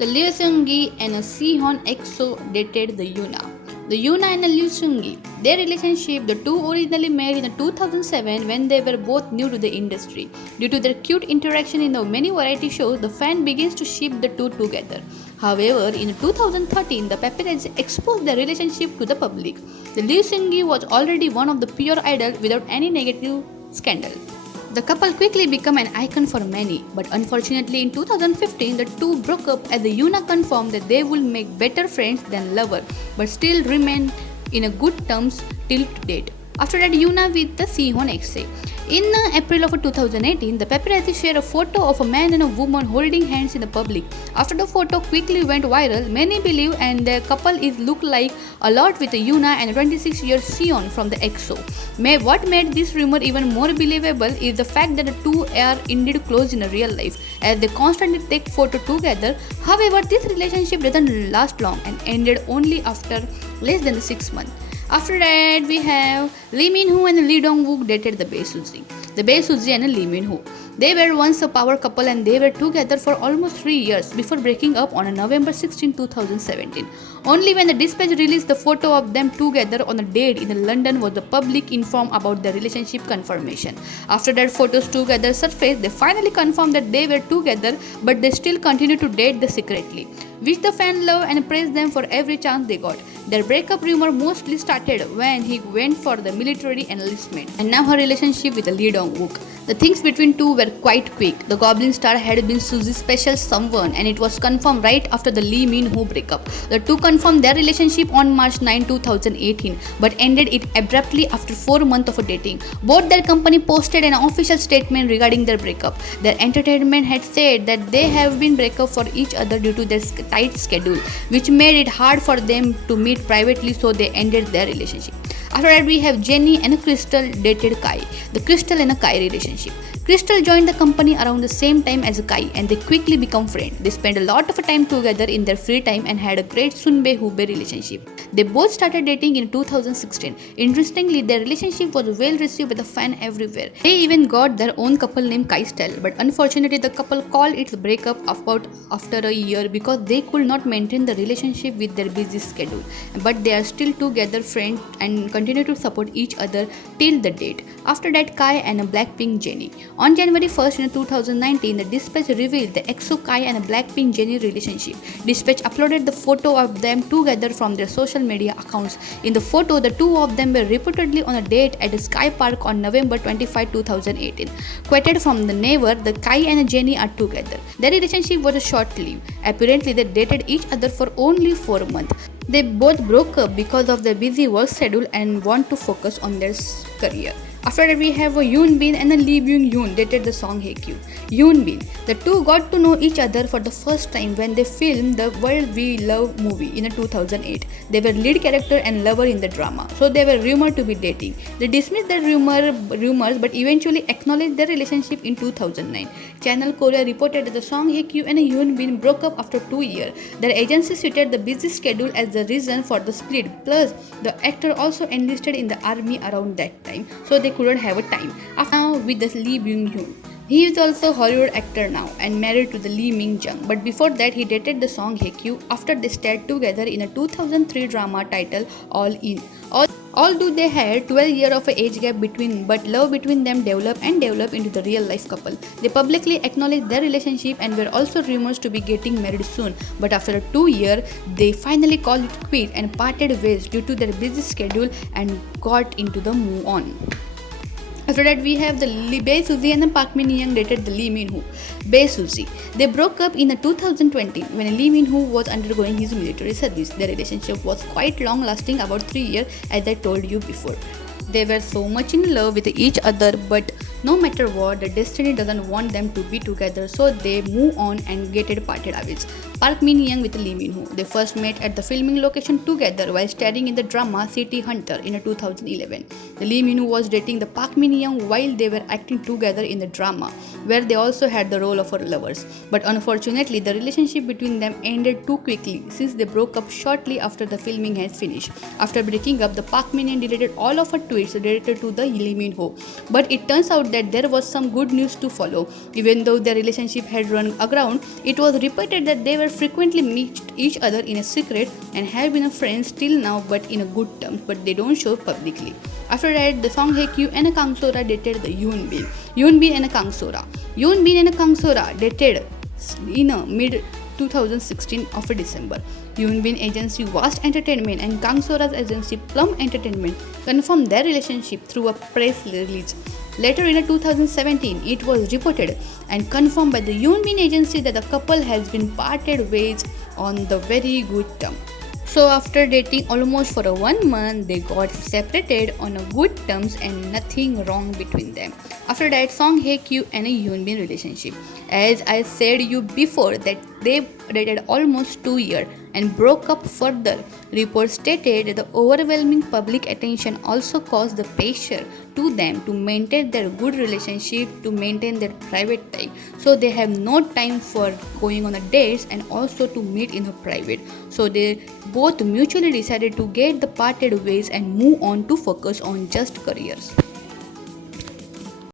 The Liu Seung-gi and Sehun EXO dated the Yuna. The Yuna and Liu Seung-gi, their relationship, the two originally met in 2007 when they were both new to the industry. Due to their cute interaction in the many variety shows, the fan begins to ship the two together. However, in 2013, the paparazzi exposed their relationship to the public. The Liu Seung-gi was already one of the pure idol without any negative scandal. The couple quickly became an icon for many, but unfortunately in 2015 the two broke up as the Yuna confirmed that they would make better friends than lovers, but still remain in a good terms till date. After that, Yuna with the Sehun XA. In April of 2018, the paparazzi shared a photo of a man and a woman holding hands in the public. After the photo quickly went viral, many believe and the couple is look like a lot with Yuna and 26-year Sehun from the EXO. What made this rumor even more believable is the fact that the two are indeed close in real life, as they constantly take photo together. However, this relationship didn't last long and ended only after less than 6 months. After that, we have Lee Min-ho and Lee Dong-wook dated the Bae Suzy. The Bae Suzy and Lee Min-ho. They were once a power couple and they were together for almost 3 years before breaking up on November 16, 2017. Only when the Dispatch released the photo of them together on a date in London was the public informed about their relationship confirmation. After that photos together surfaced, they finally confirmed that they were together, but they still continue to date secretly, which the fans love and praise them for every chance they got. Their breakup rumor mostly started when he went for the military enlistment, and now her relationship with Lee Dong-wook. The things between two were quite quick. The Goblin star had been Suzy's special someone, and it was confirmed right after the Lee Min-ho breakup. The two confirmed their relationship on March 9, 2018, but ended it abruptly after 4 months of dating. Both their company posted an official statement regarding their breakup. Their entertainment had said that they have been breakup for each other due to their tight schedule, which made it hard for them to meet privately, so they ended their relationship. After that, we have Jennie and Crystal dated Kai. The Crystal and Kai relationship. Crystal joined the company around the same time as Kai and they quickly become friends. They spent a lot of time together in their free time and had a great Sunbae-Hubei relationship. They both started dating in 2016. Interestingly, their relationship was well received by the fan everywhere. They even got their own couple named Kai Style, but unfortunately the couple called its breakup about after a year because they could not maintain the relationship with their busy schedule. But they are still together friends and continue to support each other till the date. After that, Kai and Blackpink Jennie. On January 1st in 2019, the Dispatch revealed the EXO Kai and Blackpink Jennie relationship. Dispatch uploaded the photo of them together from their social media accounts. In the photo, the two of them were reportedly on a date at the Sky Park on November 25, 2018. Quoted from the Naver, the Kai and Jennie are together. Their relationship was short-lived. Apparently, they dated each other for only 4 months. They both broke up because of their busy work schedule and want to focus on their career. After that, we have Yoon Bin and Lee Byung-hun dated the Song Hye Kyo. Yoon Bin. The two got to know each other for the first time when they filmed the World We Love movie in 2008. They were lead character and lover in the drama, so they were rumored to be dating. They dismissed the rumors but eventually acknowledged their relationship in 2009. Channel Korea reported that the Song Hye Kyo and Yoon Bin broke up after 2 years. Their agency cited the busy schedule as the reason for the split. Plus, the actor also enlisted in the army around that time, so they couldn't have a time. Now with the Lee Byung-hun. He is also a Hollywood actor now and married to the Lee Min-jung, but before that he dated the Song Hye Kyo after they starred together in a 2003 drama titled All In. Although they had 12 years of age gap between, but love between them developed into the real life couple. They publicly acknowledged their relationship and were also rumors to be getting married soon, but after 2 years they finally called it quit and parted ways due to their busy schedule and got into the move on. After that, we have the Bae Suzy and Park Min-young dated the Lee Min-ho. Bae Suzy. They broke up in 2020 when Lee Min-ho was undergoing his military service. Their relationship was quite long lasting, about 3 years, as I told you before. They were so much in love with each other, but no matter what, the destiny doesn't want them to be together, so they move on and get parted ways. Park Min-young with Lee Min-ho. They first met at the filming location together while starring in the drama City Hunter in 2011. The Lee Min-ho was dating the Park Min-young while they were acting together in the drama, where they also had the role of lovers. But unfortunately, the relationship between them ended too quickly since they broke up shortly after the filming had finished. After breaking up, the Park Min-young deleted all of her tweets related to the Lee Min-ho. But it turns out thought that there was some good news to follow. Even though their relationship had run aground, it was reported that they were frequently meet each other in a secret and have been friends till now, but in a good terms, but they don't show publicly. After that, the song Hey Kyu and Kang Sora dated the Yoon Bin. Yoon Bin and Kang Sora. Yoon Bin and Kang Sora dated in mid 2016 of December. Yoon Bin agency Vast Entertainment and Kang Sora's agency Plum Entertainment confirmed their relationship through a press release. Later in 2017, it was reported and confirmed by the Yoon Bin agency that the couple has been parted ways on the very good term. So after dating almost for 1 month, they got separated on a good terms and nothing wrong between them. After that, Song Hye Kyo and a Yoon Bin relationship. As I said you before that they dated almost 2 years and broke up further. Reports stated that the overwhelming public attention also caused the pressure to them to maintain their good relationship, to maintain their private time. So they have no time for going on a dates and also to meet in a private. So they both mutually decided to get the parted ways and move on to focus on just careers.